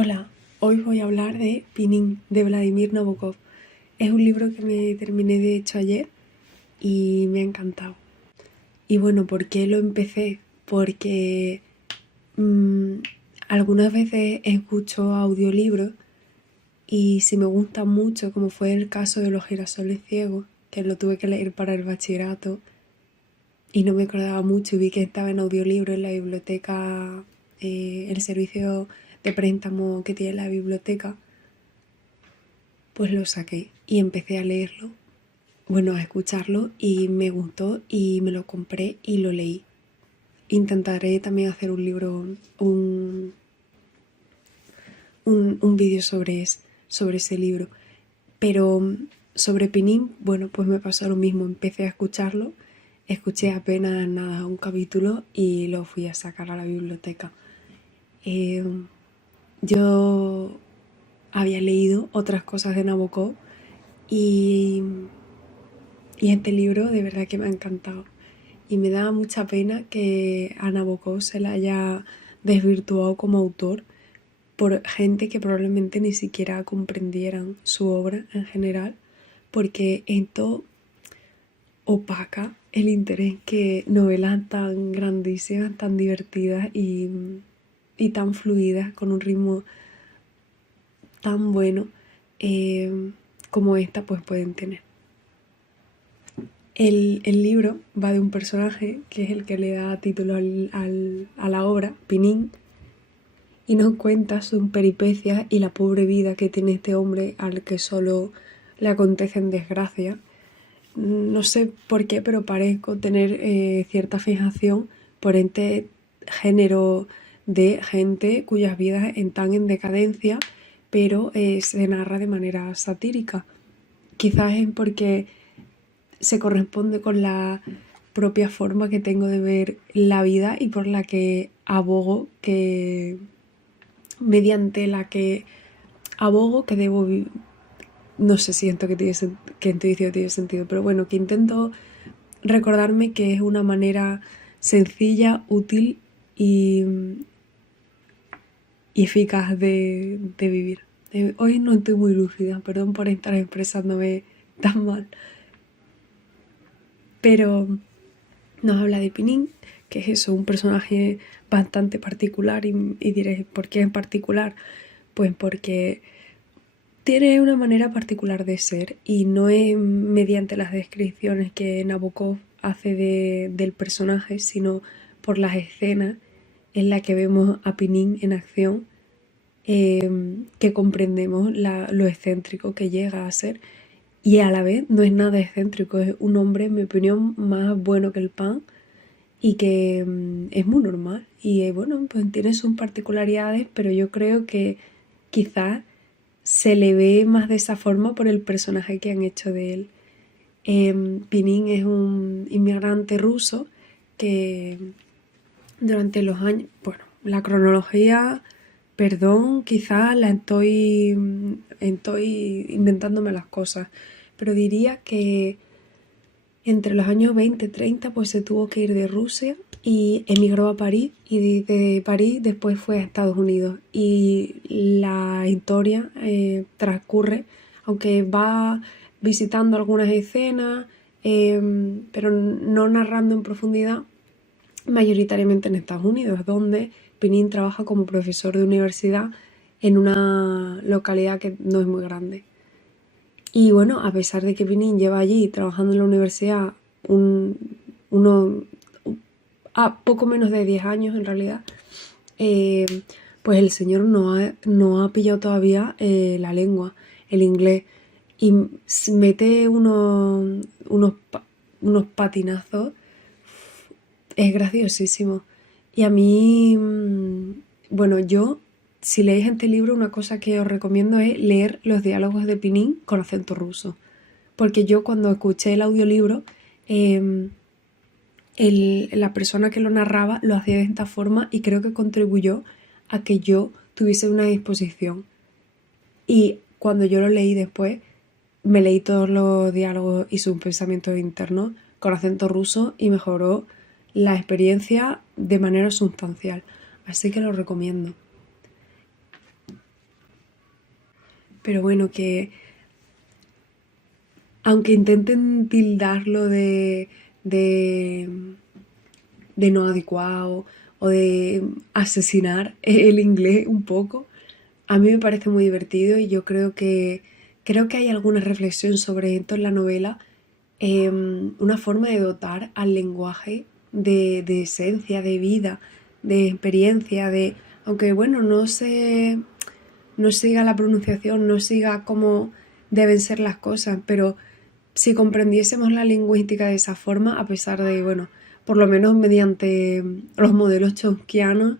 Hola, hoy voy a hablar de Pinin, de Vladimir Nabokov. Es un libro que me terminé de hecho ayer y me ha encantado. Y bueno, ¿por qué lo empecé? Porque mm, algunas veces escucho audiolibros y si me gustan mucho, como fue el caso de Los girasoles ciegos, que lo tuve que leer para el bachillerato y no me acordaba mucho y vi que estaba en audiolibro en la biblioteca, el servicio de préstamo que tiene la biblioteca, pues lo saqué y empecé a leerlo, bueno, a escucharlo y me gustó y me lo compré y lo leí. Intentaré también hacer un libro, un vídeo sobre ese libro. Pero sobre Pinin, bueno, pues me pasó lo mismo. Empecé a escucharlo, escuché apenas nada, un capítulo y lo fui a sacar a la biblioteca. Eh, yo había leído otras cosas de Nabokov y este libro de verdad que me ha encantado. Y me da mucha pena que a Nabokov se le haya desvirtuado como autor por gente que probablemente ni siquiera comprendieran su obra en general, porque esto opaca el interés que novelas tan grandísimas, tan divertidas y tan fluidas, con un ritmo tan bueno como esta, pues pueden tener. El libro va de un personaje que es el que le da título a la obra, Pinin, y nos cuenta sus peripecias y la pobre vida que tiene este hombre al que solo le acontecen desgracias. No sé por qué, pero parezco tener cierta fijación por este género de gente cuyas vidas están en decadencia, pero se narra de manera satírica. Quizás es porque se corresponde con la propia forma que tengo de ver la vida y por la que abogo que mediante la que abogo que debo vivir. No sé, siento que que en tu dicho tiene sentido, pero bueno, que intento recordarme que es una manera sencilla, útil y eficaz de vivir. Hoy no estoy muy lúcida, perdón por estar expresándome tan mal. Pero nos habla de Pinin, que es eso, un personaje bastante particular y diré, ¿por qué en particular? Pues porque tiene una manera particular de ser y no es mediante las descripciones que Nabokov hace del personaje, sino por las escenas en las que vemos a Pinin en acción, que comprendemos lo excéntrico que llega a ser. Y a la vez no es nada excéntrico, es un hombre, en mi opinión, más bueno que el pan y que es muy normal. Y bueno, pues tiene sus particularidades, pero yo creo que quizás se le ve más de esa forma por el personaje que han hecho de él. Pinin es un inmigrante ruso que durante los años, bueno, la cronología, perdón, quizás la estoy inventándome las cosas, pero diría que entre los años 20 y 30 pues se tuvo que ir de Rusia y emigró a París y de París después fue a Estados Unidos y la historia transcurre, aunque va visitando algunas escenas, pero no narrando en profundidad, mayoritariamente en Estados Unidos, donde Pinin trabaja como profesor de universidad en una localidad que no es muy grande. Y bueno, a pesar de que Pinin lleva allí trabajando en la universidad poco menos de 10 años en realidad, pues el señor no ha pillado todavía la lengua, el inglés, y mete unos patinazos, es graciosísimo. Y a mí, bueno, si leéis este libro, una cosa que os recomiendo es leer los diálogos de Pinin con acento ruso. Porque yo cuando escuché el audiolibro, la persona que lo narraba lo hacía de esta forma y creo que contribuyó a que yo tuviese una disposición. Y cuando yo lo leí después, me leí todos los diálogos y sus pensamientos internos con acento ruso y mejoró la experiencia de manera sustancial. Así que lo recomiendo. pero bueno, que aunque intenten tildarlo de, de no adecuado o de asesinar el inglés un poco, a mí me parece muy divertido y yo creo que hay alguna reflexión sobre esto en la novela, una forma de dotar al lenguaje de esencia, de vida, de experiencia, aunque bueno, no siga la pronunciación, no siga cómo deben ser las cosas, pero si comprendiésemos la lingüística de esa forma, a pesar de, bueno, por lo menos mediante los modelos chomskianos,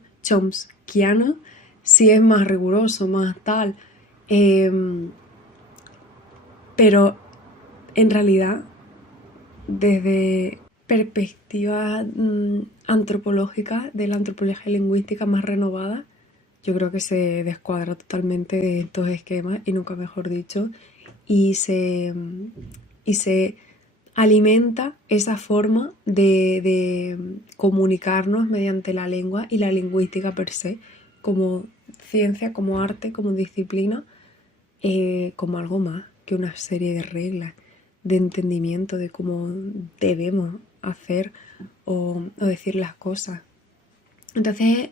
sí es más riguroso, más tal. Pero en realidad, desde perspectiva antropológica, de la antropología lingüística más renovada, yo creo que se descuadra totalmente de estos esquemas, y nunca mejor dicho, y se alimenta esa forma de comunicarnos mediante la lengua y la lingüística per se, como ciencia, como arte, como disciplina, como algo más que una serie de reglas, de entendimiento de cómo debemos hacer o decir las cosas. Entonces,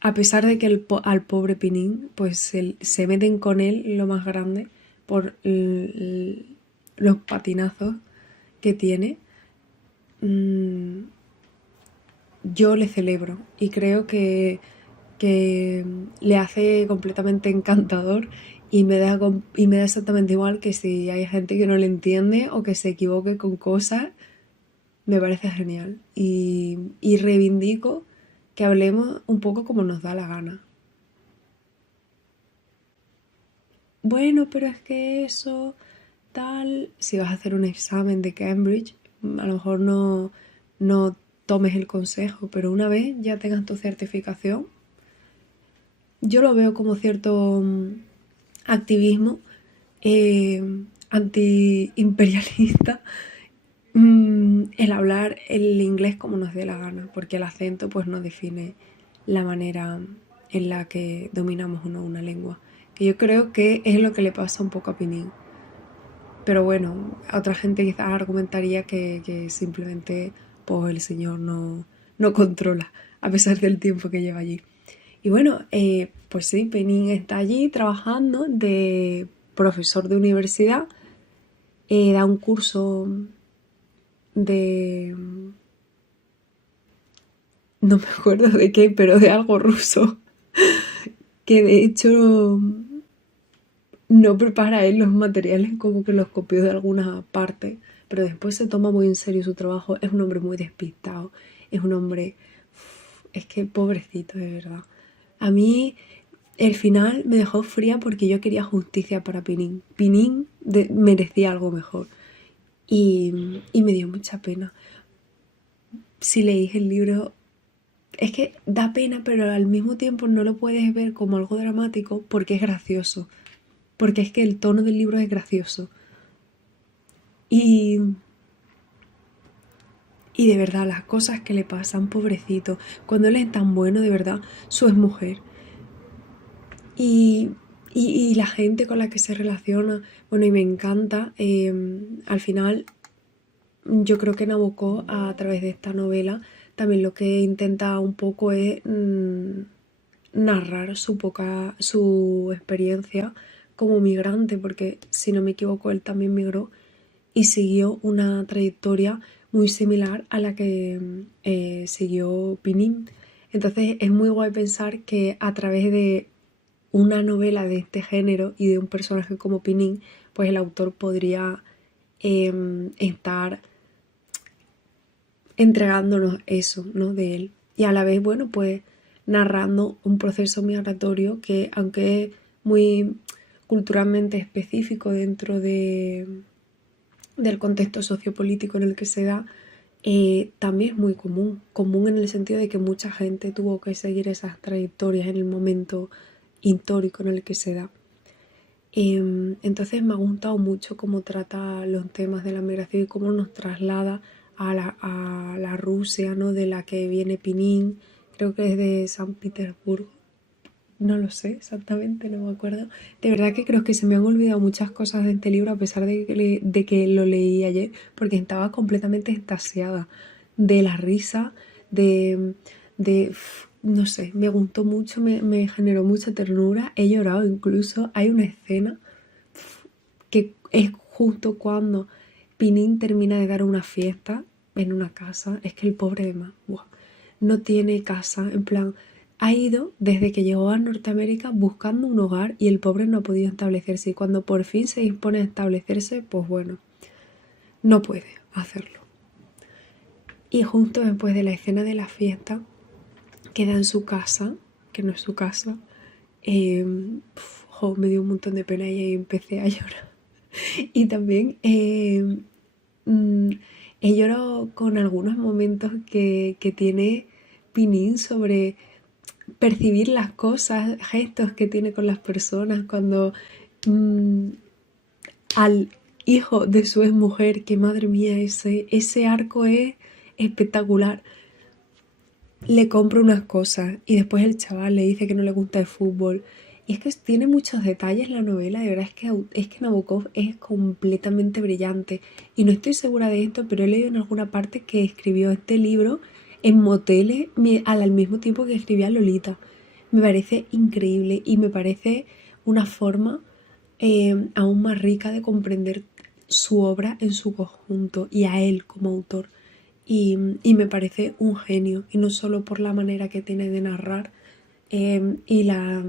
a pesar de que al pobre Pinín pues se meten con él lo más grande por los patinazos que tiene, yo le celebro y creo que le hace completamente encantador, y me da exactamente igual que si hay gente que no le entiende o que se equivoque con cosas. Me parece genial y reivindico que hablemos un poco como nos da la gana. Bueno, pero es que eso, tal, si vas a hacer un examen de Cambridge, a lo mejor no tomes el consejo, pero una vez ya tengas tu certificación, yo lo veo como cierto activismo eh, anti-imperialista, el hablar el inglés como nos dé la gana, porque el acento pues no define la manera en la que dominamos o no una lengua, que yo creo que es lo que le pasa un poco a Pinín. Pero bueno, a otra gente quizás argumentaría que simplemente pues el señor no controla, a pesar del tiempo que lleva allí. Y bueno, pues sí, Penin está allí trabajando de profesor de universidad, da un curso de... no me acuerdo de qué, pero de algo ruso, que de hecho no prepara él los materiales, como que los copió de alguna parte, pero después se toma muy en serio su trabajo. Es un hombre muy despistado, es un hombre... es que pobrecito, de verdad. A mí el final me dejó fría porque yo quería justicia para Pinín. Pinín merecía algo mejor y me dio mucha pena. Si leís el libro, es que da pena, pero al mismo tiempo no lo puedes ver como algo dramático porque es gracioso. Porque es que el tono del libro es gracioso. Y, y de verdad, las cosas que le pasan, pobrecito. Cuando él es tan bueno, de verdad, su exmujer. Y, y la gente con la que se relaciona, bueno, y me encanta. Al final, yo creo que Nabokov, a través de esta novela, también lo que intenta un poco es narrar su experiencia como migrante, porque si no me equivoco, él también migró y siguió una trayectoria muy similar a la que siguió Pinín. Entonces es muy guay pensar que a través de una novela de este género y de un personaje como Pinín, pues el autor podría estar entregándonos eso, ¿no? De él. Y a la vez, bueno, pues narrando un proceso migratorio que, aunque es muy culturalmente específico dentro del contexto sociopolítico en el que se da, también es muy común en el sentido de que mucha gente tuvo que seguir esas trayectorias en el momento histórico en el que se da. Entonces me ha gustado mucho cómo trata los temas de la migración y cómo nos traslada a la Rusia, ¿no? De la que viene Pinín, creo que es de San Petersburgo, no lo sé exactamente, no me acuerdo. De verdad que creo que se me han olvidado muchas cosas de este libro a pesar de que lo leí ayer, porque estaba completamente extasiada de la risa, de, no sé, me gustó mucho, me generó mucha ternura, he llorado incluso. Hay una escena que es justo cuando Pinín termina de dar una fiesta en una casa. Es que el pobre de más, no tiene casa, en plan, ha ido desde que llegó a Norteamérica buscando un hogar y el pobre no ha podido establecerse. Y cuando por fin se dispone a establecerse, pues bueno, no puede hacerlo. Y justo después de la escena de la fiesta, queda en su casa, que no es su casa, me dio un montón de pena y ahí empecé a llorar. Y también mm, he llorado con algunos momentos que tiene Pinín sobre percibir las cosas, gestos que tiene con las personas, cuando mm, al hijo de su exmujer, que madre mía, ese arco es espectacular, le compra unas cosas y después el chaval le dice que no le gusta el fútbol. Y es que tiene muchos detalles la novela, de verdad es que Nabokov es completamente brillante. Y no estoy segura de esto, pero he leído en alguna parte que escribió este libro en moteles al mismo tiempo que escribía Lolita. Me parece increíble y me parece una forma aún más rica de comprender su obra en su conjunto y a él como autor. Y me parece un genio, y no solo por la manera que tiene de narrar y las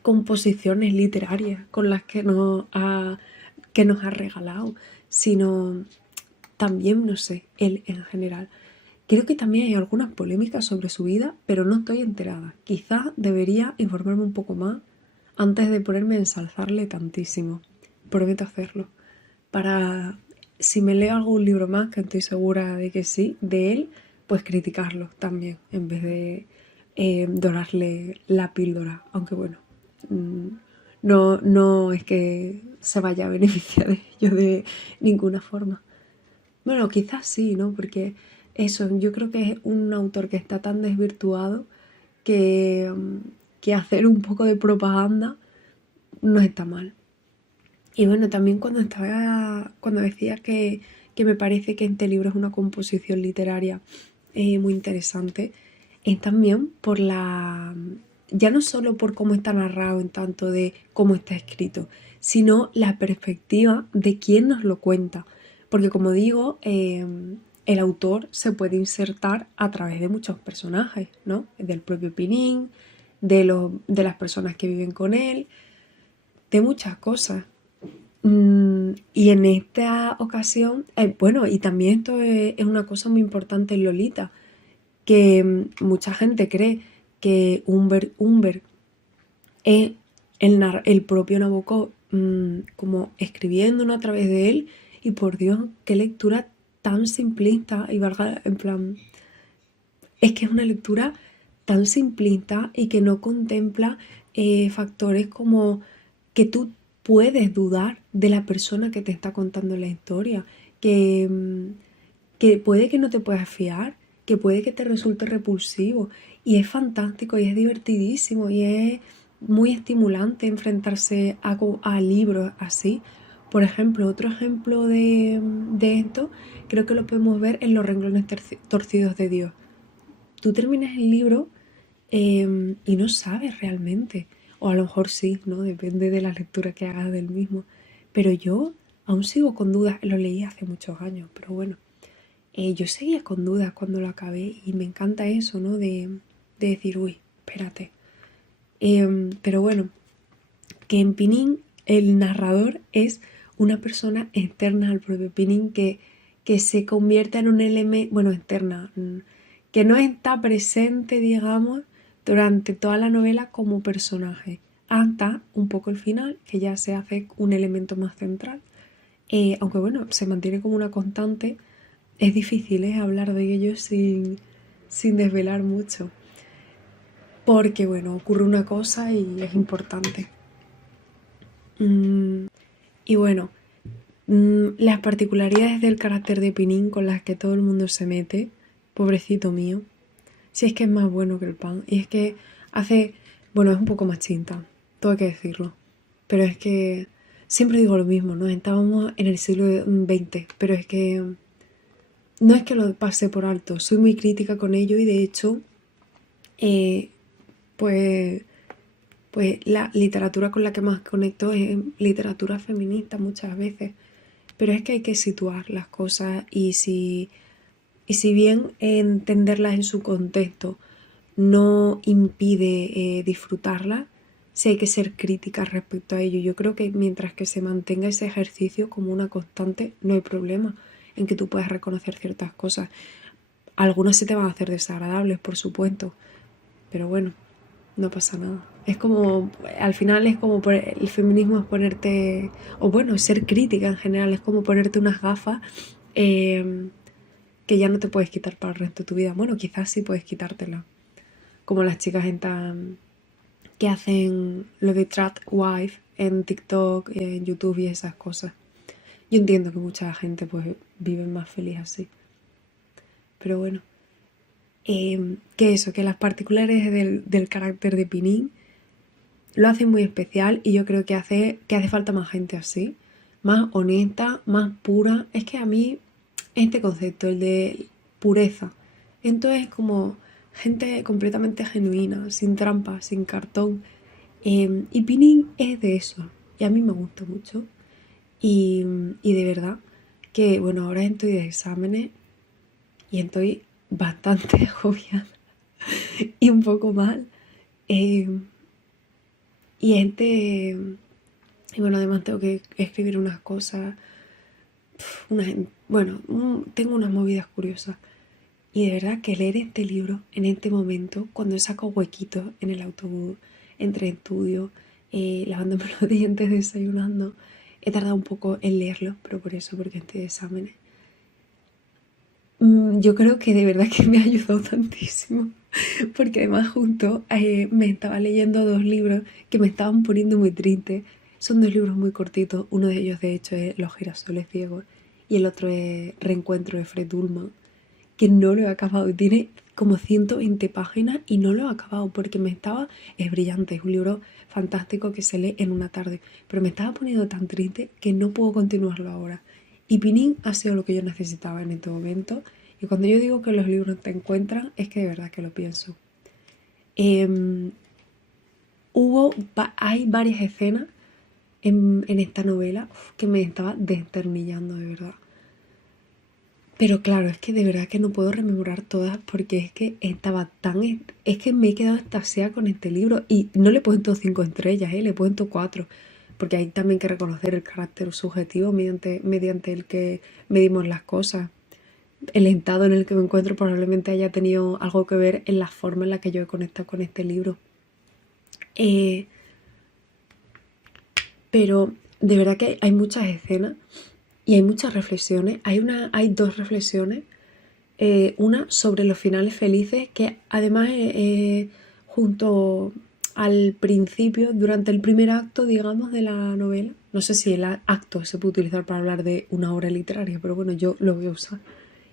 composiciones literarias con las que nos ha regalado, sino también, no sé, él en general. Creo que también hay algunas polémicas sobre su vida, pero no estoy enterada. Quizás debería informarme un poco más antes de ponerme a ensalzarle tantísimo. Prometo hacerlo. Para, si me leo algún libro más, que estoy segura de que sí, de él, pues criticarlo también, en vez de dorarle la píldora. Aunque bueno, no es que se vaya a beneficiar de ello de ninguna forma. Bueno, quizás sí, ¿no? Porque eso, yo creo que es un autor que está tan desvirtuado que, que hacer un poco de propaganda no está mal. Y bueno, también cuando decía que me parece que este libro es una composición literaria muy interesante, es también por ya no solo por cómo está narrado en tanto de cómo está escrito, sino la perspectiva de quién nos lo cuenta. Porque como digo, el autor se puede insertar a través de muchos personajes, ¿no? Del propio Pinín, de las personas que viven con él, de muchas cosas. Y en esta ocasión, bueno, y también esto es una cosa muy importante en Lolita, que mucha gente cree que Humbert es el propio Nabokov como escribiéndonos a través de él, y por Dios, qué lectura tan simplista, y valga, en plan, es que es una lectura tan simplista y que no contempla factores como que tú puedes dudar de la persona que te está contando la historia, que puede que no te puedas fiar, que puede que te resulte repulsivo. Y es fantástico y es divertidísimo y es muy estimulante enfrentarse a libros así. Por ejemplo, otro ejemplo de esto creo que lo podemos ver en Los renglones torcidos de Dios. Tú terminas el libro y no sabes realmente, o a lo mejor sí, ¿no? Depende de la lectura que hagas del mismo. Pero yo aún sigo con dudas, lo leí hace muchos años, pero bueno, yo seguía con dudas cuando lo acabé y me encanta eso, ¿no? De decir, uy, espérate. Pero bueno, que en Pinín el narrador es una persona externa al propio Pinín que se convierte en un elemento, bueno, externa, que no está presente, digamos, durante toda la novela como personaje, hasta un poco el final, que ya se hace un elemento más central. Aunque bueno, se mantiene como una constante, es difícil hablar de ello sin desvelar mucho. Porque bueno, ocurre una cosa y es importante. Y bueno, las particularidades del carácter de Pinín con las que todo el mundo se mete, pobrecito mío, si es que es más bueno que el pan. Y es que hace Bueno, es un poco machista, todo hay que decirlo. Pero es que siempre digo lo mismo, ¿no? Estábamos en el siglo XX, pero es que no es que lo pase por alto, soy muy crítica con ello y de hecho, eh, pues, pues la literatura con la que más conecto es literatura feminista muchas veces. Pero es que hay que situar las cosas y si bien entenderlas en su contexto no impide disfrutarlas, sí hay que ser crítica respecto a ello. Yo creo que mientras que se mantenga ese ejercicio como una constante, no hay problema en que tú puedas reconocer ciertas cosas. Algunas se te van a hacer desagradables, por supuesto, pero bueno, no pasa nada. Es como, al final es como, el feminismo es ponerte, o bueno, ser crítica en general, es como ponerte unas gafas eh, que ya no te puedes quitar para el resto de tu vida. Bueno, quizás sí puedes quitártela. Como las chicas que hacen lo de Trad Wife en TikTok, en YouTube y esas cosas. Yo entiendo que mucha gente pues vive más feliz así. Pero bueno, que eso, que las particulares del carácter de Pinín lo hacen muy especial y yo creo que hace falta más gente así, más honesta, más pura. Es que a mí este concepto, el de pureza, entonces como gente completamente genuina, sin trampas, sin cartón. Y Pinín es de eso y a mí me gusta mucho y, y de verdad que bueno, ahora estoy de exámenes y estoy bastante agobiada y un poco mal. Eh, y este Y bueno, además tengo que escribir unas cosas, bueno, tengo unas movidas curiosas. Y de verdad que leer este libro en este momento, cuando saco huequitos en el autobús, entre estudios, lavándome los dientes, desayunando, he tardado un poco en leerlo, pero por eso, porque estoy de exámenes. Yo creo que de verdad que me ha ayudado tantísimo, porque además justo me estaba leyendo dos libros que me estaban poniendo muy triste. Son dos libros muy cortitos, uno de ellos de hecho es Los girasoles ciegos y el otro es Reencuentro de Fred Ullman, que no lo he acabado, tiene como 120 páginas y no lo he acabado porque es brillante, es un libro fantástico que se lee en una tarde, pero me estaba poniendo tan triste que no puedo continuarlo ahora. Y Pinín ha sido lo que yo necesitaba en este momento. Y cuando yo digo que los libros te encuentran, es que de verdad que lo pienso. Eh, hay varias escenas en esta novela que me estaba desternillando de verdad. Pero claro, es que de verdad que no puedo rememorar todas porque es que estaba tan... Es que me he quedado extasiada con este libro y no le he puesto 5 estrellas, le he puesto 4. Porque hay también que reconocer el carácter subjetivo mediante el que medimos las cosas. El estado en el que me encuentro probablemente haya tenido algo que ver en la forma en la que yo he conectado con este libro. Eh, pero de verdad que hay muchas escenas y hay muchas reflexiones. Hay dos reflexiones. Una sobre los finales felices, que además junto al principio, durante el primer acto, digamos, de la novela. No sé si el acto se puede utilizar para hablar de una obra literaria, pero bueno, yo lo voy a usar.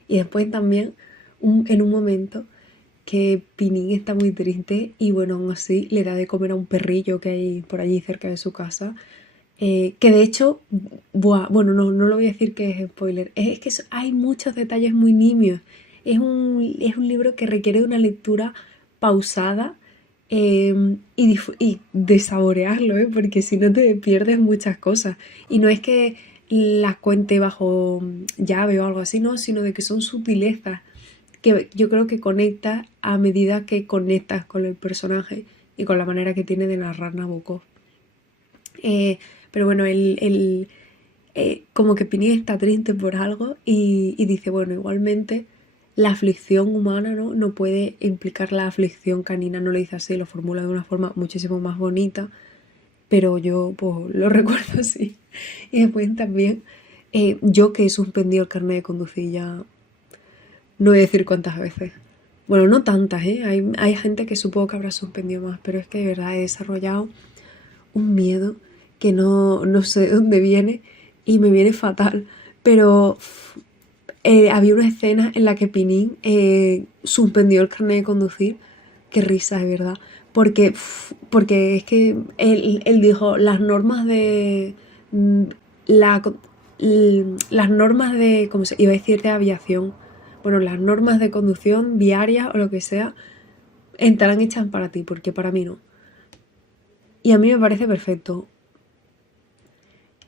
Y después también, en un momento que Pinín está muy triste y bueno, aún así le da de comer a un perrillo que hay por allí cerca de su casa. Que de hecho, bueno, no lo voy a decir que es spoiler, es que hay muchos detalles muy nimios. Es un libro que requiere una lectura pausada y de saborearlo, porque si no te pierdes muchas cosas. Y no es que las cuente bajo llave o algo así, no, sino de que son sutilezas que yo creo que conecta a medida que conectas con el personaje y con la manera que tiene de narrar Nabokov. Pero bueno, como que Pini está triste por algo y dice, bueno, igualmente la aflicción humana no puede implicar la aflicción canina, no lo dice así, lo formula de una forma muchísimo más bonita, pero yo pues lo recuerdo así. Y después también, yo que he suspendido el carnet de conducir ya, no voy a decir cuántas veces. Bueno, no tantas, ¿eh? Hay gente que supongo que habrá suspendido más, pero es que de verdad he desarrollado un miedo que no sé de dónde viene y me viene fatal. Pero había una escena en la que Pinín suspendió el carnet de conducir. Qué risa, de verdad. porque es que él dijo las normas de la, las normas de, ¿cómo se iba a decir? De aviación. Bueno, las normas de conducción viaria o lo que sea estarán hechas para ti, porque para mí no. Y a mí me parece perfecto.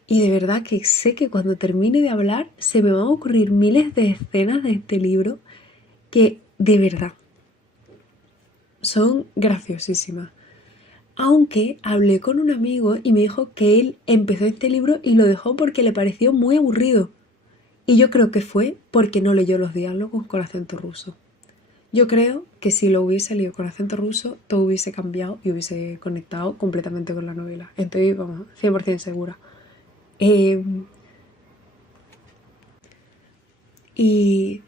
Y de verdad que sé que cuando termine de hablar se me van a ocurrir miles de escenas de este libro que de verdad son graciosísimas. Aunque hablé con un amigo y me dijo que él empezó este libro y lo dejó porque le pareció muy aburrido. Y yo creo que fue porque no leyó los diálogos con acento ruso. Yo creo que si lo hubiese leído con acento ruso, todo hubiese cambiado y hubiese conectado completamente con la novela. Estoy, vamos, 100% segura. Eh, y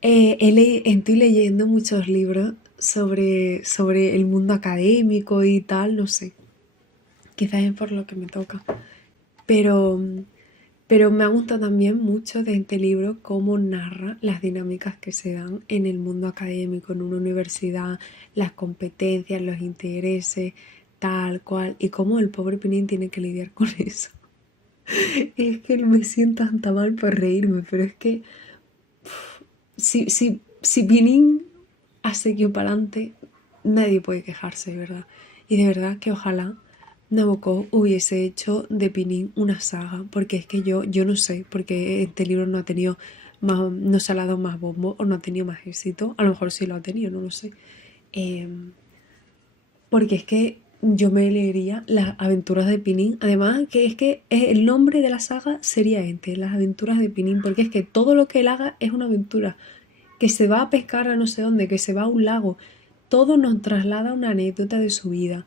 estoy leyendo muchos libros sobre el mundo académico y tal, no sé. Quizás es por lo que me toca. Pero, pero me ha gustado también mucho de este libro cómo narra las dinámicas que se dan en el mundo académico, en una universidad, las competencias, los intereses, tal cual, y cómo el pobre Pinin tiene que lidiar con eso. Es que me siento hasta mal por reírme, pero es que si Pinin ha seguido para adelante, nadie puede quejarse, ¿verdad? Y de verdad que ojalá Nabokov hubiese hecho de Pinin una saga, porque es que yo no sé, porque este libro no ha tenido más, no se le ha dado más bombo o no ha tenido más éxito, a lo mejor sí lo ha tenido, no lo sé. Eh, porque es que yo me leería las aventuras de Pinin, además que es que el nombre de la saga sería este, las aventuras de Pinin, porque es que todo lo que él haga es una aventura, que se va a pescar a no sé dónde, que se va a un lago, todo nos traslada a una anécdota de su vida,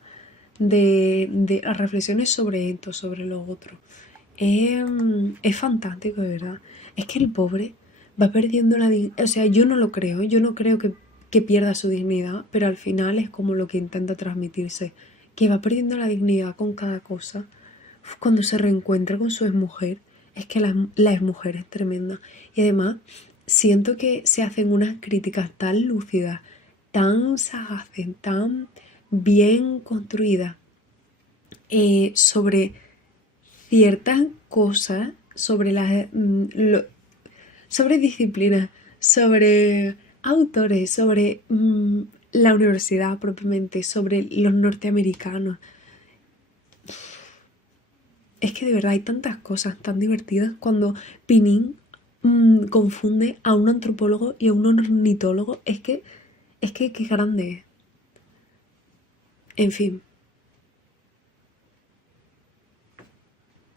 de las reflexiones sobre esto, sobre lo otro. Es fantástico, de verdad. Es que el pobre va perdiendo la dignidad. O sea, yo no creo que pierda su dignidad, pero al final es como lo que intenta transmitirse, que va perdiendo la dignidad con cada cosa. Cuando se reencuentra con su exmujer, es que la exmujer es tremenda. Y además, siento que se hacen unas críticas tan lúcidas, tan sagaces, tan bien construidas sobre ciertas cosas, sobre disciplinas, sobre autores, sobre la universidad propiamente, sobre los norteamericanos. Es que de verdad hay tantas cosas tan divertidas cuando Pinin confunde a un antropólogo y a un ornitólogo. Es que qué grande es. En fin,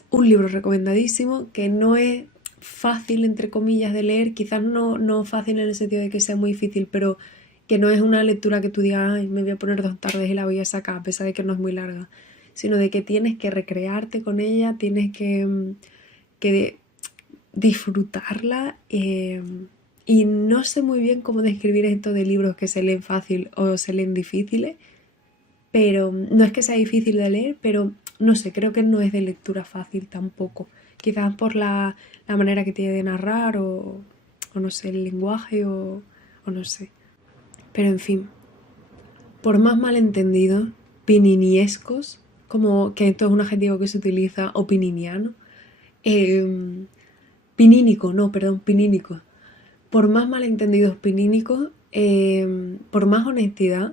un libro recomendadísimo que no es fácil, entre comillas, de leer, quizás no fácil en el sentido de que sea muy difícil, pero que no es una lectura que tú digas, ay, me voy a poner 2 tardes y la voy a sacar, a pesar de que no es muy larga, sino de que tienes que recrearte con ella, tienes que disfrutarla. Y no sé muy bien cómo describir esto de libros que se leen fácil o se leen difíciles, pero no es que sea difícil de leer, pero no sé, creo que no es de lectura fácil tampoco. Quizás por la manera que tiene de narrar o no sé, el lenguaje o no sé. Pero en fin, por más malentendidos, pininiescos, como que esto es un adjetivo que se utiliza, o pininiano, pinínico, no, perdón, pinínico. Por más malentendidos pinínicos, por más honestidad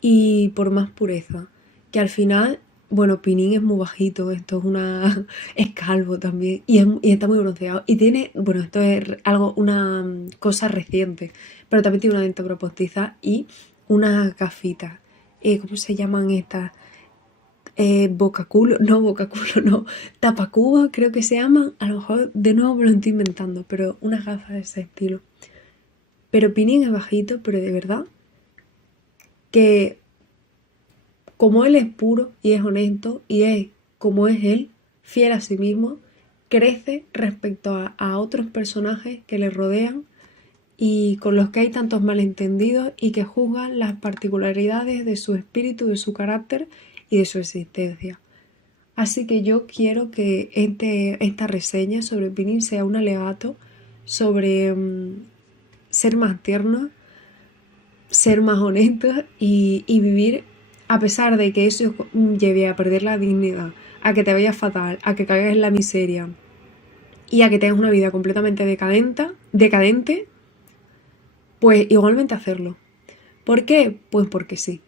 y por más pureza. Que al final, bueno, Pinin es muy bajito, esto es una. Es calvo también y está muy bronceado. Y tiene, bueno, esto es algo, una cosa reciente, pero también tiene una dentadura postiza y unas gafitas. ¿Cómo se llaman estas? Bocaculo, no, bocaculo, no, tapacuba creo que se llaman, a lo mejor de nuevo me lo estoy inventando, pero unas gafas de ese estilo. Pero Pinin es bajito, pero de verdad que como él es puro y es honesto y es como es él, fiel a sí mismo, crece respecto a otros personajes que le rodean y con los que hay tantos malentendidos y que juzgan las particularidades de su espíritu, de su carácter y de su existencia. Así que yo quiero que esta reseña sobre Pinin sea un alegato sobre ser más tierno, ser más honestos y vivir a pesar de que eso lleve a perder la dignidad, a que te vayas fatal, a que caigas en la miseria y a que tengas una vida completamente decadente, pues igualmente hacerlo. ¿Por qué? Pues porque sí.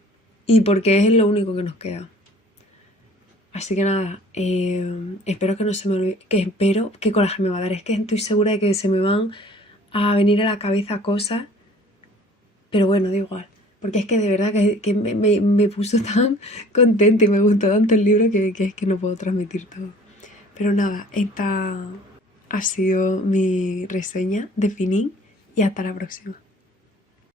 Y porque es lo único que nos queda. Así que nada, espero que no se me olvide, que espero, qué coraje me va a dar. Es que estoy segura de que se me van a venir a la cabeza cosas, pero bueno, da igual. Porque es que de verdad que me puso tan contenta y me gustó tanto el libro que es que no puedo transmitir todo. Pero nada, esta ha sido mi reseña de Finin y hasta la próxima.